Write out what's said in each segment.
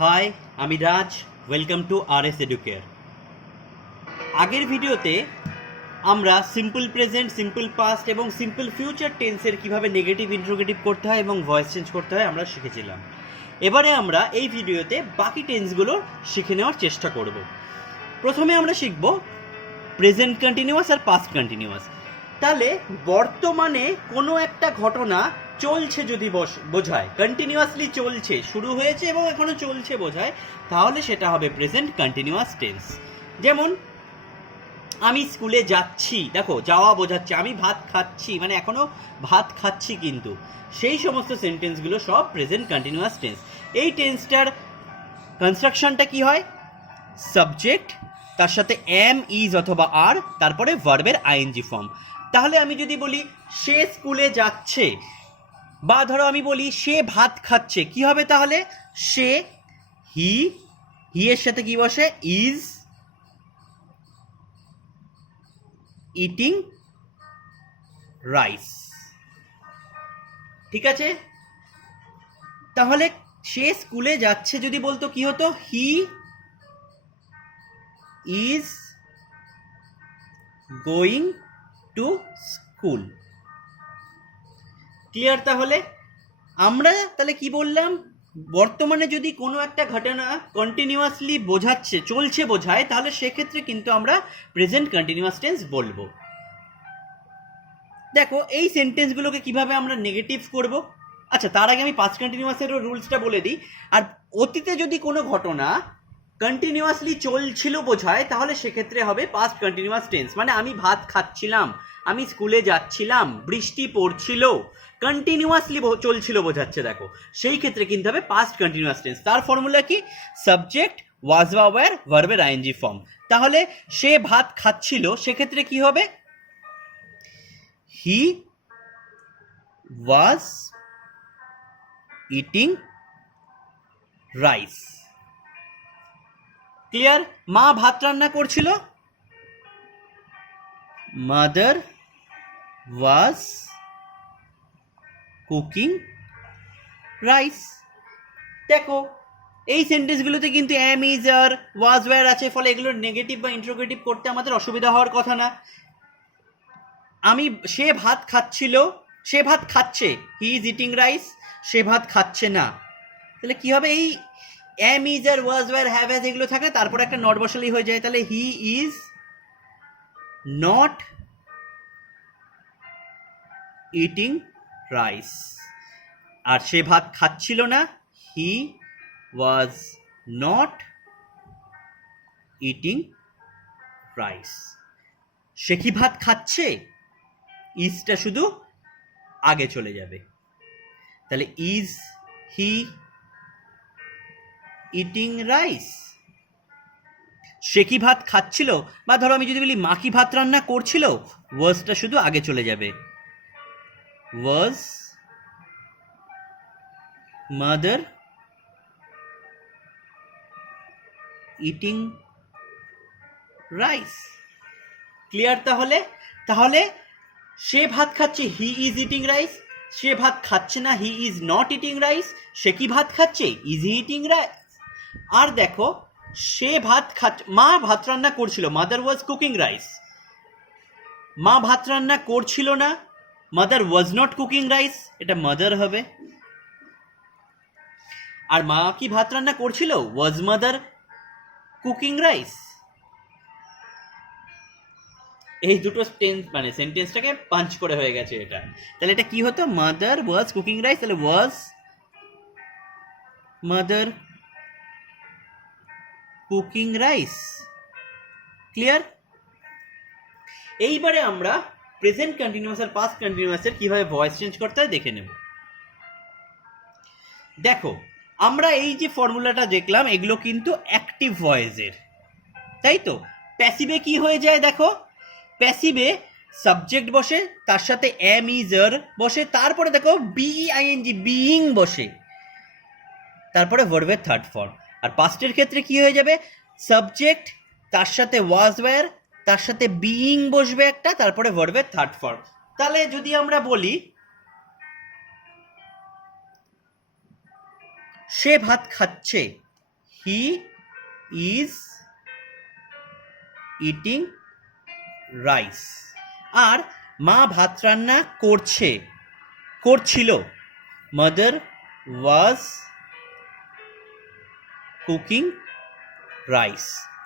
High, আমি Raj. Welcome to RS Educare. আগের ভিডিওতে আমরা সিম্পল প্রেজেন্ট, সিম্পল পাস্ট এবং সিম্পল ফিউচার টেন্সের কিভাবে নেগেটিভ ইন্ট্রোগেটিভ করতে হয় এবং ভয়েস চেঞ্জ করতে হয় আমরা শিখেছিলাম। এবারে আমরা এই ভিডিওতে বাকি টেন্সগুলো শিখে নেওয়ার চেষ্টা করব। প্রথমে আমরা শিখব প্রেজেন্ট কন্টিনিউয়াস আর পাস্ট কন্টিনিউয়াস। তাহলে বর্তমানে কোনো একটা ঘটনা চলছে যদি বোঝায়, কন্টিনিউয়াসলি চলছে, শুরু হয়েছে এবং এখনো চলছে বোঝায়, তাহলে সেটা হবে প্রেজেন্ট কন্টিনিউয়াস টেন্স। যেমন আমি স্কুলে যাচ্ছি, দেখো যাওয়া বোঝাচ্ছে, আমি ভাত খাচ্ছি মানে এখনো ভাত খাচ্ছি, কিন্তু সেই সমস্ত সেন্টেন্সগুলো সব প্রেজেন্ট কন্টিনিউয়াস টেন্স। এই টেন্সটার কনস্ট্রাকশনটা কি হয়? সাবজেক্ট, তার সাথে এম, ইজ অথবা আর, তারপরে ভার্বের আইএনজি ফর্ম। তাহলে আমি যদি বলি সে স্কুলে যাচ্ছে, বা ধরো আমি বলি সে ভাত খাচ্ছে, কি হবে তাহলে? সে, হি, হি এর সাথে কি বসে? Is eating rice. ঠিক আছে? তাহলে সে স্কুলে যাচ্ছে যদি বলতো কি হতো? He is going to school. Clear? তাহলে আমরা তাহলে কি বললাম? বর্তমানে যদি কোনো একটা ঘটনা কন্টিনিউয়াসলি বোঝাচ্ছে, চলছে বোঝায়, তাহলে সেক্ষেত্রে কিন্তু আমরা প্রেজেন্ট কন্টিনিউয়াস টেন্স বলবো। দেখো এই সেন্টেন্সগুলোকে কিভাবে আমরা নেগেটিভ করব। আচ্ছা, তার আগে আমি পাস্ট কন্টিনিউয়াসেরও রুলসটা বলে দিই। আর অতীতে যদি কোনো ঘটনা কন্টিনিউয়াসলি চলছিল বোঝায়, তাহলে সেক্ষেত্রে হবে পাস্ট কন্টিনিউয়াস টেন্স। মানে আমি ভাত খাচ্ছিলাম, আমি স্কুলে যাচ্ছিলাম, বৃষ্টি পড়ছিল, কন্টিনিউয়াসলি চলছিল বোঝাচ্ছে, দেখো সেই ক্ষেত্রে কিন্তু হবে পাস্ট কন্টিনিউয়াস টেন্স। তার ফর্মুলা কি? সাবজেক্ট, ওয়াজ বা ওয়্যার, ভার্বের আইএনজি ফর্ম। তাহলে সে ভাত খাচ্ছিল, সেক্ষেত্রে কি হবে? হি ওয়াজ ইটিং রাইস। ক্লিয়ার? মা ভাত রান্না করছিল, মাদার ওয়াজ কুকিং রাইস। দেখো এই সেন্টেন্সগুলোতে কিন্তু am, is, are, was, were আছে, ফলে এগুলোর নেগেটিভ বা ইন্ট্রোগেটিভ করতে আমাদের অসুবিধা হওয়ার কথা না। আমি সে ভাত খাচ্ছিল, সে ভাত খাচ্ছে, হি ইজ ইটিং রাইস, সে ভাত খাচ্ছে না। তাহলে কি হবে? এই am, is, are, was, were, have, has এগুলো থাকলে তারপর একটা নট বসালেই হয়ে যায়। তাহলে he is not eating rice. আর সে ভাত খাচ্ছিল না, he was not eating rice. সে কি ভাত খাচ্ছে? ইজটা শুধু আগে চলে যাবে। তাহলে ইজ হি ইটিং রাইস? সে কি ভাত খাচ্ছিল? বা ধরো আমি যদি বলি মা কি ভাত রান্না করছিল, ওয়াজটা শুধু আগে চলে যাবে। Was mother eating rice. Clear? তাহলে তাহলে সে ভাত খাচ্ছে, হি ইজ ইটিং রাইস। সে ভাত খাচ্ছে না, he is not eating rice. সে কি ভাত খাচ্ছে? Is he eating rice? আর দেখো সে ভাত খাচ্ছে, মা ভাত রান্না করছিল, মাদার ওয়াজ কুকিং রাইস। মা ভাত রান্না করছিল না, mother was not cooking rice, এটা মাদার হবে। আর মা কি ভাত রান্না করছিল? ওয়াজ মাদার কুকিং রাইস। এই দুটো টেন্স মানে সেন্টেন্সটাকে পাঞ্চ করে হয়ে গেছে এটা। তাহলে এটা কি হতো? Mother was cooking rice. তাহলে ওয়াজ মাদার কুকিং রাইস। ক্লিয়ার? এইবারে আমরা প্রেজেন্ট কন্টিনিউয়াস আর পাস্ট কন্টিনিউয়াসের কিভাবে ভয়েস চেঞ্জ করতে হয় দেখে নেব। দেখো আমরা এই যে ফর্মুলাটা দেখলাম, এগুলো কিন্তু অ্যাক্টিভ ভয়েসের, তাই তো? প্যাসিভে কি হয়ে যায় দেখো? প্যাসিভে সাবজেক্ট বসে, তার সাথে এম, ইজ, আর বসে, তারপরে দেখো বিইআইএনজি বিইং বসে, তারপরে ভার্বের থার্ড ফর্ম। আর পাস্টের ক্ষেত্রে কি হয়ে যাবে? সাবজেক্ট, তার সাথে ওয়াজ, ওয়্যার, তার সাথে বিইং বসবে একটা, তারপরে ভার্বের থার্ড ফর্ম। তাহলে যদি আমরা বলি সে ভাত খাচ্ছে, হি ইজ ইটিং রাইস। আর মা ভাত রান্না করছিল, মাদার ওয়াজ কুকিং রাইস।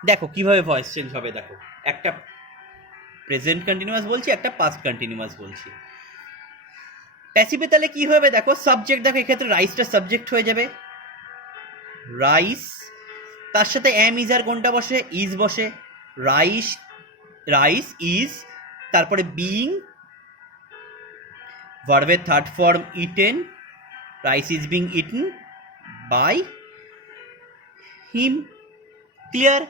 দেখো কিভাবে ভয়েস চেঞ্জ হবে, দেখো একটা প্রেজেন্ট কন্টিনিউয়াস বলছি, একটা পাস্ট কন্টিনিউয়াস বলছি। প্যাসিভে তাহলে কি হবে, দেখো সাবজেক্ট, দেখো এক্ষেত্রে রাইসটা সাবজেক্ট হয়ে যাবে, রাইস, তার সাথে এম ইজ আর কোনটা বসে, ইজ বসে, রাইস ইজ, তারপরে বিইং, ভার্বের third form eaten, rice is being eaten by him. Clear?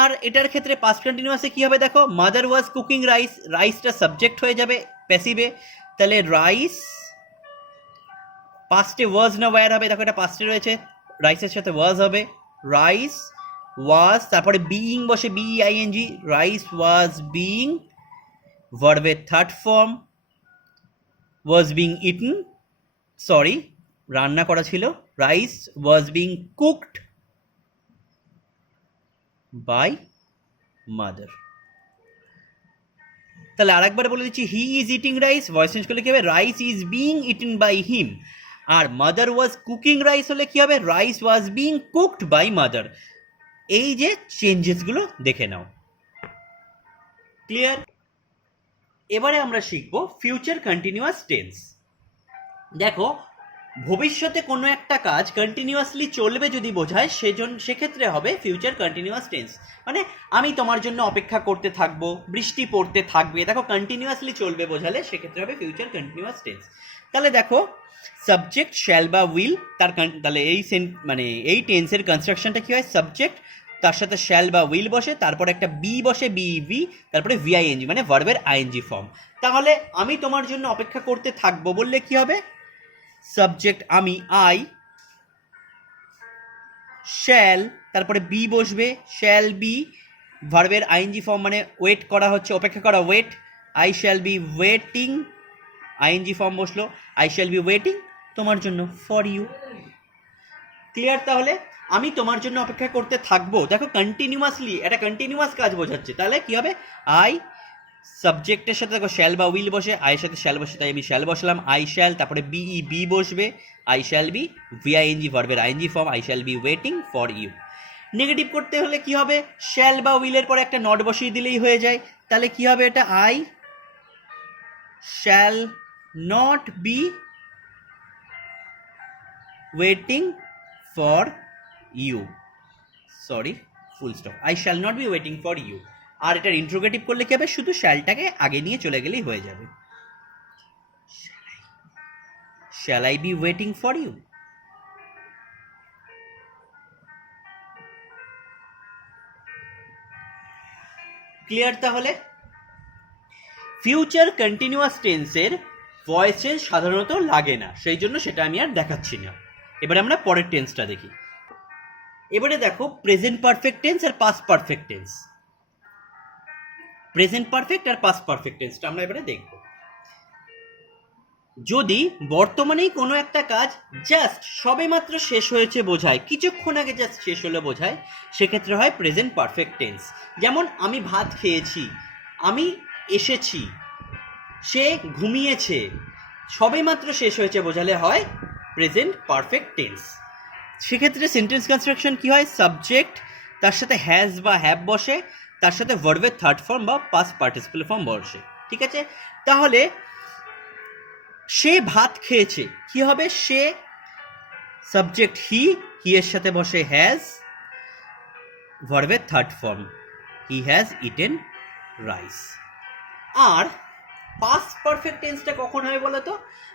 আর এটার ক্ষেত্রে পাস্ট কন্টিনিউয়াসে কি হবে, দেখো মাদার ওয়াজ কুকিং রাইস, রাইসটা সাবজেক্ট হয়ে যাবে প্যাসিভে, তাহলে রাইস, পাস্টে ওয়াজ না ওয়্যার হবে, দেখো এটা পাস্টে রয়েছে, রাইসের সাথে ওয়াজ হবে, রাইস ওয়াজ, তারপরে বিইং বসে, বিইআইএনজি, রাইস ওয়াজ বিইং, ভার্বের third form was being eaten, sorry রান্না করা ছিল, rice was being cooked by mother. তাহলে আরেকবার বলে দিচ্ছি, he is eating rice, voice change করলে কি হবে, rice is being eaten by him. আর মাদার ওয়াজ কুকিং রাইস হলে কি হবে, rice was being cooked by mother. এই যে চেঞ্জেসগুলো দেখে নাও। ক্লিয়ার? এবারে আমরা শিখবো ফিউচার কন্টিনিউয়াস টেন্স। দেখো ভবিষ্যতে কোনো একটা কাজ কন্টিনিউয়াসলি চলবে যদি বোঝায়, সেক্ষেত্রে হবে ফিউচার কন্টিনিউয়াস টেন্স। মানে আমি তোমার জন্য অপেক্ষা করতে থাকবো, বৃষ্টি পড়তে থাকবে, দেখো কন্টিনিউয়াসলি চলবে বোঝালে সেক্ষেত্রে হবে ফিউচার কন্টিনিউয়াস টেন্স। তাহলে দেখো সাবজেক্ট শ্যাল বা উইল, তাহলে এই টেন্সের কনস্ট্রাকশনটা কি হয়, সাবজেক্ট তার সাথে শ্যাল বা উইল বসে, তারপর একটা বি বসে, বিইভি, তারপরে ভিআইএনজি মানে ভার্বের আইএনজি ফর্ম। তাহলে আমি তোমার জন্য অপেক্ষা করতে থাকবো বললে কি হবে, সাবজেক্ট আমি, আই, শ্যাল, তারপরে বি বসবে, শ্যাল বি, ভার্বের আইএনজি ফর্ম মানে ওয়েট করা হচ্ছে, অপেক্ষা করা, wait, I shall be waiting, I N G form বসলো, আই শ্যাল বি ওয়েটিং তোমার জন্য, ফর ইউ। ক্লিয়ার? তাহলে আমি তোমার জন্য অপেক্ষা করতে থাকবো, দেখো কন্টিনিউয়াসলি, এটা কন্টিনিউয়াস কাজ বোঝাচ্ছে, তাহলে কি হবে, আই, সাবজেক্টের সাথে দেখো শ্যাল বা উইল বসে, আইয়ের সাথে শ্যাল বসে, তাই আমি শ্যাল বসলাম, আই শ্যাল, তারপরে বিই বি বসবে, আই শ্যাল বি, ভিআইএনজি ভার্বের I N G form, I shall be waiting for you. Negative করতে হলে কি হবে, শ্যাল বা উইলের পরে একটা নট বসিয়ে দিলেই হয়ে যায়, তাহলে কি হবে, এটা I shall not be waiting for you, sorry full stop, I shall not be waiting for you. আর এটার ইন্ট্রোগেটিভ করলে কি হবে, শুধু শ্যালটাকে আগে নিয়ে চলে গেলেই হয়ে যাবে, shall I be waiting for you. Clear? তাহলে ফিউচার কন্টিনিউয়াস টেন্সের ভয়েস চেঞ্জ সাধারণত লাগে না, সেই জন্য সেটা আমি আর দেখাচ্ছি না। এবারে আমরা পরের টেন্সটা দেখি। এবারে দেখো প্রেজেন্ট পারফেক্ট টেন্স আর past perfect tense. Present perfect আর পাস্ট পারফেক্ট টেন্সটা আমরা এবারে দেখব। যদি বর্তমানেই কোনো একটা কাজ জাস্ট সবেমাত্র শেষ হয়েছে বোঝায়, কিছুক্ষণ আগে জাস্ট শেষ হলে বোঝায়, সেক্ষেত্রে হয় প্রেজেন্ট পারফেক্ট টেন্স। যেমন আমি ভাত খেয়েছি, আমি এসেছি, সে ঘুমিয়েছে, সবেমাত্র শেষ হয়েছে বোঝালে হয় প্রেজেন্ট পারফেক্ট টেন্স। সেক্ষেত্রে সেন্টেন্স কনস্ট্রাকশন কি হয়, সাবজেক্ট তার সাথে হ্যাজ বা হ্যাভ বসে, তার সাথে ভার্বের থার্ড ফর্ম বা পাস্ট পার্টিসিপল ফর্ম বসে। ঠিক আছে? তাহলে সে ভাত খেয়েছে কি হবে, সে সাবজেক্ট হি এর সাথে বসে হ্যাজ, ভার্বের third form he has eaten rice. আর পাস্ট পারফেক্ট টেন্সটা কখন হয় বলো তো,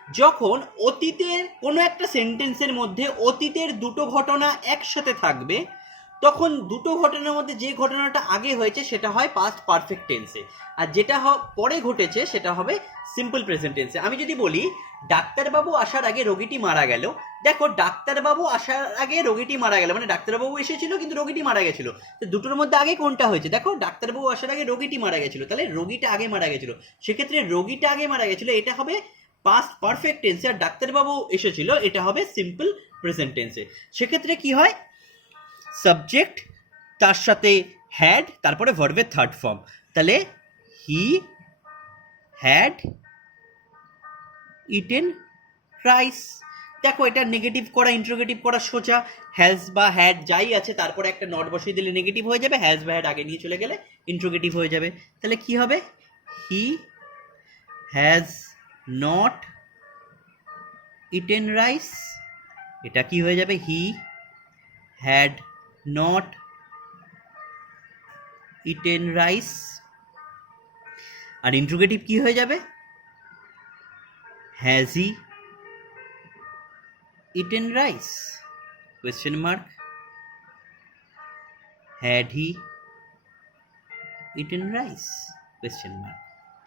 যখন অতীতের কোনো একটা সেন্টেন্সের মধ্যে অতীতের দুটো ঘটনা একসাথে থাকবে, তখন দুটো ঘটনার মধ্যে যে ঘটনাটা আগে হয়েছে সেটা হয় পাস্ট পারফেক্ট টেন্সে, আর যেটা পরে ঘটেছে সেটা হবে সিম্পল প্রেজেন্ট টেন্সে। আমি যদি বলি ডাক্তারবাবু আসার আগে রোগীটি মারা গেল, দেখো ডাক্তারবাবু আসার আগে রোগীটি মারা গেল মানে ডাক্তারবাবু এসেছিল কিন্তু রোগীটি মারা গেছিল, তো দুটোর মধ্যে আগে কোনটা হয়েছে, দেখো ডাক্তারবাবু আসার আগে রোগীটি মারা গেছিল, তাহলে রোগীটা আগে মারা গেছিল, সেক্ষেত্রে রোগীটা আগে মারা গেছিল এটা হবে পাস্ট পারফেক্ট টেন্সে, আর ডাক্তারবাবু এসেছিল এটা হবে সিম্পল প্রেজেন্ট টেন্সে। সেক্ষেত্রে কি হয়, সাবজেক্ট তার সাথে হ্যাড তারপরে ভার্বের থার্ড ফর্ম, তাহলে হি হ্যাড ইটেন রাইস। দেখো এটা নেগেটিভ করা ইন্ট্রোগেটিভ করা সোজা, হ্যাজ বা হ্যাড যাই আছে তারপরে একটা নট বসিয়ে দিলে নেগেটিভ হয়ে যাবে, হ্যাজ বা হ্যাড আগে নিয়ে চলে গেলে ইন্ট্রোগেটিভ হয়ে যাবে। তাহলে কি হবে? He has not eaten rice, এটা কি হয়ে যাবে? He had not eaten rice. আর ইন্ট্রোগেটিভ কি হয়ে যাবে? Has he eaten rice? Question mark. Had he eaten rice? Question mark.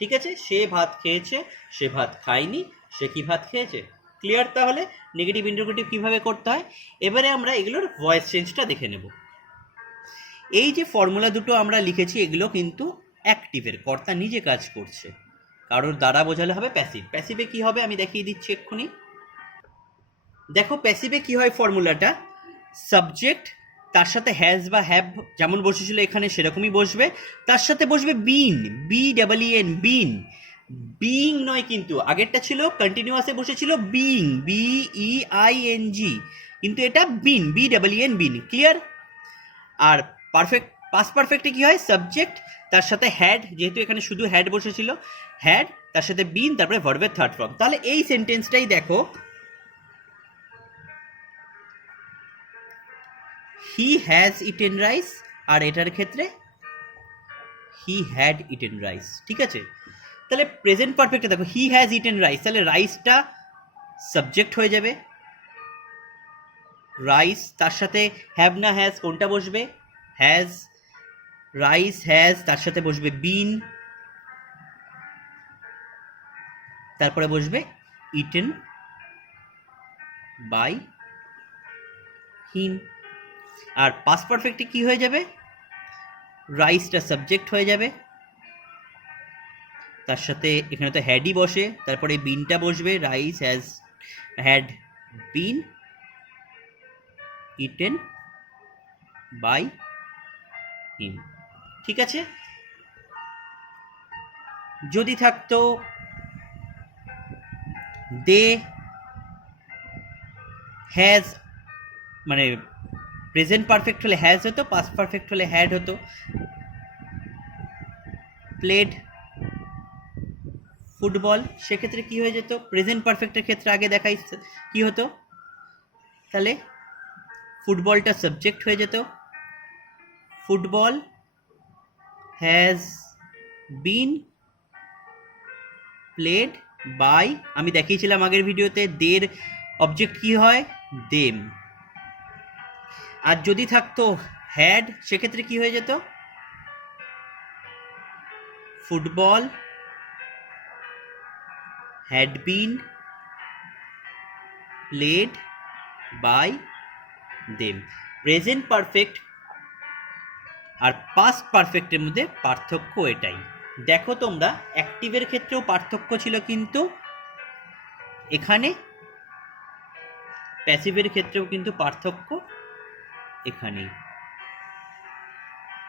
ঠিক আছে, সে ভাত খেয়েছে, সে ভাত খায়নি, সে কি ভাত খেয়েছে। ক্লিয়ার? তাহলে নেগেটিভ ইন্ট্রোগেটিভ কিভাবে করতে হয়। এবারে আমরা এগুলোর ভয়েস চেঞ্জটা দেখে নেব। এই যে ফর্মুলা দুটো আমরা লিখেছি এগুলো কিন্তু অ্যাক্টিভের, কর্তা নিজে কাজ করছে, কারোর দ্বারা বোঝালে হবে প্যাসিভ। প্যাসিভে কি হবে আমি দেখিয়ে দিচ্ছি এক্ষুনি। দেখো প্যাসিভে কি হয় ফর্মুলাটা, সাবজেক্ট তার সাথে হ্যাজ বা হ্যাভ যেমন বসেছিল এখানে সেরকমই বসবে, তার সাথে বসবে বিন, BEEN, বিন। বিইং নয় কিন্তু, আগেরটা ছিল কন্টিনিউয়াসে বসেছিল বিইং, BEING, কিন্তু এটা বিন, BEEN, bin. Clear? R perfect, past পারফেক্টে কি হয়, সাবজেক্ট তার সাথে হ্যাড, যেহেতু এখানে শুধু হ্যাড বসেছিল, হ্যাড তার সাথে বিন তারপরে ভার্বের থার্ড ফর্ম। তাহলে এই সেন্টেন্সটাই দেখো, হি হ্যাজ ইটেন রাইস, আর এটার ক্ষেত্রে হি হ্যাড ইটেন রাইস। ঠিক আছে, তাহলে প্রেজেন্ট পারফেক্টে দেখো হি হ্যাজ ইটেন রাইস, তাহলে রাইসটা সাবজেক্ট হয়ে যাবে, রাইস তার সাথে হ্যাভ না হ্যাজ কোনটা বসবে? হ্যাজ। রাইস হ্যাজ তার সাথে বসবে বিন, তারপরে বসবে ইটেন বাই হিম। আর পাস্ট পারফেক্টে কি হয়ে যাবে? রাইসটা সাবজেক্ট হয়ে যাবে, তার সাথে এখানে তো হ্যাডই বসে, তারপরে বিনটা বসবে, rice has had been eaten by him. ঠিক আছে, যদি থাকতো দে হ্যাজ, মানে প্রেজেন্ট পারফেক্ট হলে হ্যাজ হতো, পাস্ট পারফেক্ট হলে হ্যাড হতো। প্লেড ফুটবল, সেক্ষেত্রে কি হয়ে যেত? প্রেজেন্ট পারফেক্টের ক্ষেত্রে আগে দেখাই কি হতো, তাহলে ফুটবলটা সাবজেক্ট হয়ে যেত, football has been played by, আমি দেখিয়েছিলাম আগের ভিডিওতে দের অবজেক্ট কি হয়? দেম। আর যদি থাকতো হ্যাড সেক্ষেত্রে কি হয়ে যেত? Football had been played by them. Present perfect আর পাস্ট পারফেক্টের মধ্যে পার্থক্য এটাই। দেখো তোমরা অ্যাক্টিভের ক্ষেত্রেও পার্থক্য ছিল, কিন্তু এখানে প্যাসিভের ক্ষেত্রেও কিন্তু পার্থক্য এখানেই।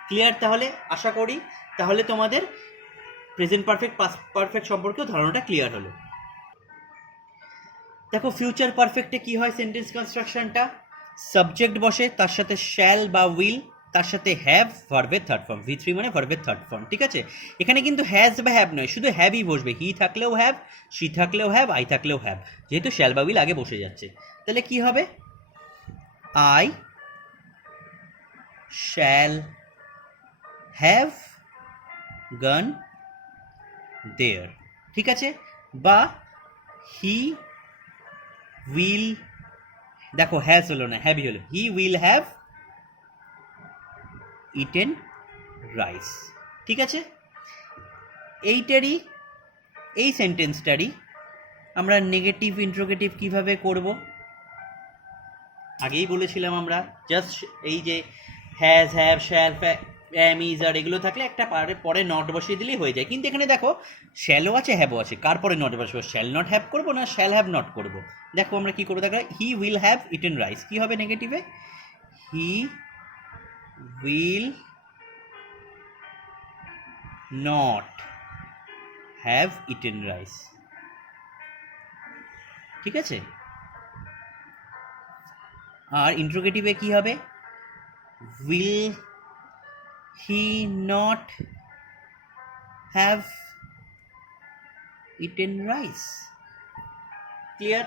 ক্লিয়ার? তাহলে আশা করি তাহলে তোমাদের প্রেজেন্ট পারফেক্ট পাস্ট পারফেক্ট সম্পর্কেও ধারণাটা ক্লিয়ার হলো। দেখো ফিউচার পারফেক্টে কি হয় সেন্টেন্স কনস্ট্রাকশনটা, সাবজেক্ট বসে, তার সাথে শ্যাল বা উইল, তার সাথে হ্যাভ ভার্বের থার্ড ফর্ম, V3 মানে ভার্বের থার্ড ফর্ম। ঠিক আছে, এখানে কিন্তু হ্যাজ বা হ্যাভ নয়, শুধু হ্যাভই বসবে, হি থাকলেও হ্যাভ, শি থাকলেও হ্যাভ, আই থাকলেও হ্যাভ, যেহেতু শ্যাল বা উইল আগে বসে যাচ্ছে। তাহলে কি হবে? আই শ্যাল হ্যাভ গন দেয়ার। ঠিক আছে, বা হি উইল, দেখো হ্যাজ হলো না, হ্যাভই হলো, he will have eaten rice. ঠিক আছে, এইটারই, এই সেন্টেন্সটারই আমরা নেগেটিভ ইন্ট্রোগেটিভ কিভাবে করব আগেই বলেছিলাম আমরা। জাস্ট এই যে has, have, shall, am, is, are এগুলো থাকলে একটা পরে নট বসিয়ে দিলেই হয়ে যায়। কিন্তু এখানে দেখো শ্যালও আছে হ্যাভও আছে, কার পরে নট বসবো? শ্যাল নট হ্যাভ করবো না শ্যাল হ্যাভ নট করবো? দেখো আমরা কি করবো, দেখো he will have eaten rice, কি হবে নেগেটিভে? হি will not have eaten rice. ঠিক আছে, আর ইন্ট্রোগেটিভে কি হবে? will he not have eaten rice. Clear?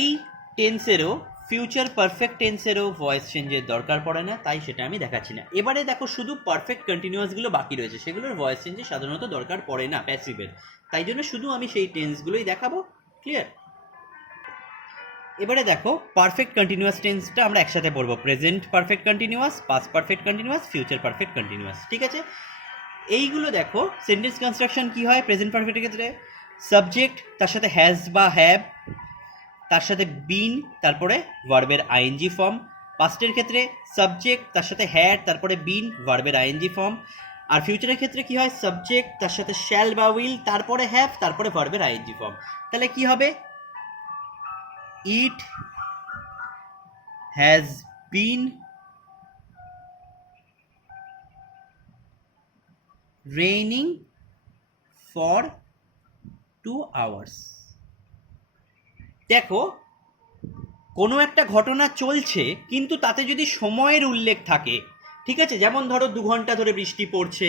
এই টেন্সেরও ফিউচার পারফেক্ট টেন্সেরও ভয়েস চেঞ্জের দরকার পড়ে না, তাই সেটা আমি দেখাচ্ছি না। এবারে দেখো শুধু পারফেক্ট কন্টিনিউয়াসগুলো বাকি রয়েছে, সেগুলোর ভয়েস চেঞ্জে সাধারণত দরকার পড়ে না প্যাসিভের, তাই জন্য শুধু আমি সেই টেন্সগুলোই দেখাবো। ক্লিয়ার? এবারে দেখো পারফেক্ট কন্টিনিউয়াস টেন্সটা আমরা একসাথে পড়বো। Present perfect continuous, past perfect continuous, future perfect continuous. ঠিক আছে, এইগুলো দেখো সেন্টেন্স কনস্ট্রাকশন কি হয় প্রেজেন্ট পারফেক্টের ক্ষেত্রে? সাবজেক্ট, তার সাথে হ্যাজ বা হ্যাভ, তার সাথে বিন, তারপরে ভার্বের আইএনজি ফর্ম। পাস্টের ক্ষেত্রে সাবজেক্ট, তার সাথে হ্যাড, তারপরে বিন, ভার্বের আইএনজি ফর্ম। আর ফিউচারের ক্ষেত্রে কি হয়? সাবজেক্ট, তার সাথে শ্যাল বা উইল, তারপরে হ্যাভ, তারপরে ভার্বের আইএনজি ফর্ম। তাহলে কি হবে? It has been raining for 2 hours. দেখো কোনো একটা ঘটনা চলছে কিন্তু তাতে যদি সময়ের উল্লেখ থাকে, ঠিক আছে, যেমন ধরো 2 ঘন্টা ধরে বৃষ্টি পড়ছে,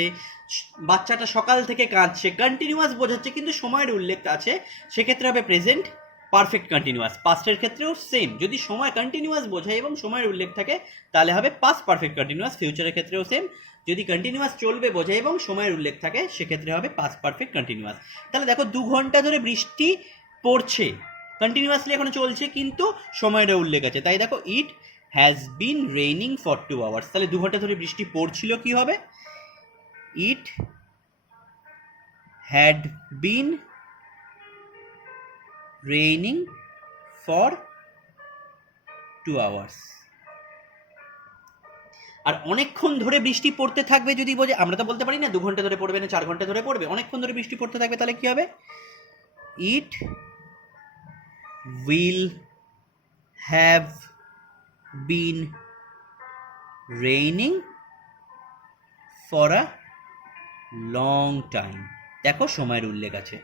বাচ্চাটা সকাল থেকে কাঁদছে, কন্টিনিউয়াস বোঝাচ্ছে কিন্তু সময়ের উল্লেখ আছে, সেক্ষেত্রে হবে প্রেজেন্ট পারফেক্ট কন্টিনিউয়াস। পাস্টের ক্ষেত্রেও সেম, যদি সময় কন্টিনিউয়াস বোঝায় এবং সময়ের উল্লেখ থাকে তাহলে হবে পাস্ট পারফেক্ট কন্টিনিউয়াস। ফিউচারের ক্ষেত্রেও সেম, যদি কন্টিনিউয়াস চলবে বোঝায় এবং সময়ের উল্লেখ থাকে সেক্ষেত্রে হবে পাস্ট পারফেক্ট কন্টিনিউয়াস। তাহলে দেখো 2 ঘন্টা ধরে বৃষ্টি পড়ছে, কন্টিনিউয়াসলি এখনো চলছে কিন্তু সময়ের উল্লেখ আছে, তাই দেখো it has been raining for 2 hours। তাহলে 2 ঘন্টা ধরে বৃষ্টি পড়ছিল, কি হবে? It had been raining for 2 hours। আর অনেকক্ষণ ধরে বৃষ্টি পড়তে থাকবে যদি বোঝে, আমরা তো বলতে পারি না 2 ঘন্টা ধরে পড়বে না 4 ঘন্টা ধরে পড়বে, অনেকক্ষণ ধরে বৃষ্টি পড়তে থাকবে, তাহলে কি হবে? ইট will have been raining for a long time. দেখো সময়ের উল্লেখ আছে,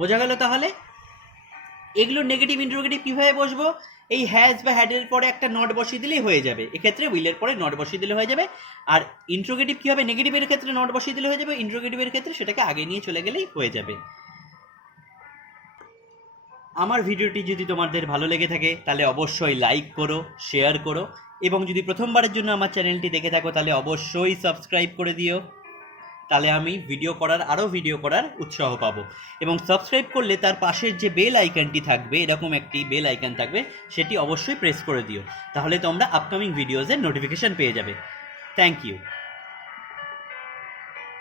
বোঝা গেল? তাহলে এগুলো নেগেটিভ ইন্টারোগেটিভ কিভাবে বসবো? এই হ্যাজ বা হ্যাডের পরে একটা নট বসিয়ে দিলেই হয়ে যাবে, এক্ষেত্রে উইলের পরে নট বসিয়ে দিলে হয়ে যাবে। আর ইন্টারোগেটিভ কি হবে? নেগেটিভের ক্ষেত্রে নট বসিয়ে দিলে হয়ে যাবে, ইন্টারোগেটিভের ক্ষেত্রে সেটাকে আগে নিয়ে চলে গেলেই হয়ে যাবে। আমার ভিডিওটি যদি তোমাদের ভালো লেগে থাকে তাহলে অবশ্যই লাইক করো, শেয়ার করো, এবং যদি প্রথমবারের জন্য আমার চ্যানেলটি দেখে থাকো তাহলে অবশ্যই সাবস্ক্রাইব করে দিও, তাহলে আমি আরও ভিডিও করার উৎসাহ পাবো। এবং সাবস্ক্রাইব করলে তার পাশের যে বেল আইকনটি থাকবে, এরকম একটি বেল আইকন থাকবে, সেটি অবশ্যই প্রেস করে দিও, তাহলে তোমরা আপকামিং ভিডিওজের নোটিফিকেশন পেয়ে যাবে। Thank you.